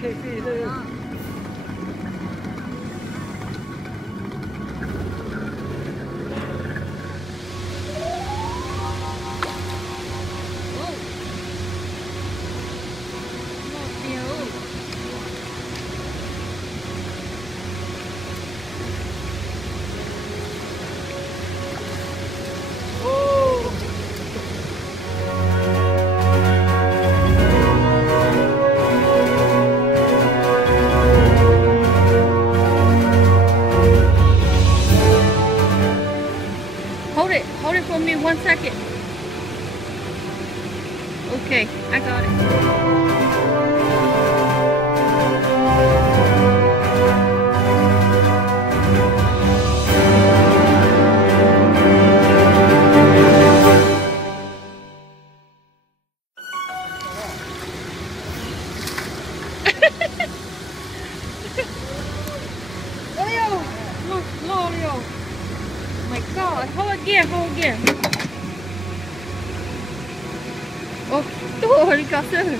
可以这个。Hold it for me 1 second. Okay, I got it. Leo! Look, Leo! My God, hold again, hold again. Oh, tuh, dikasih.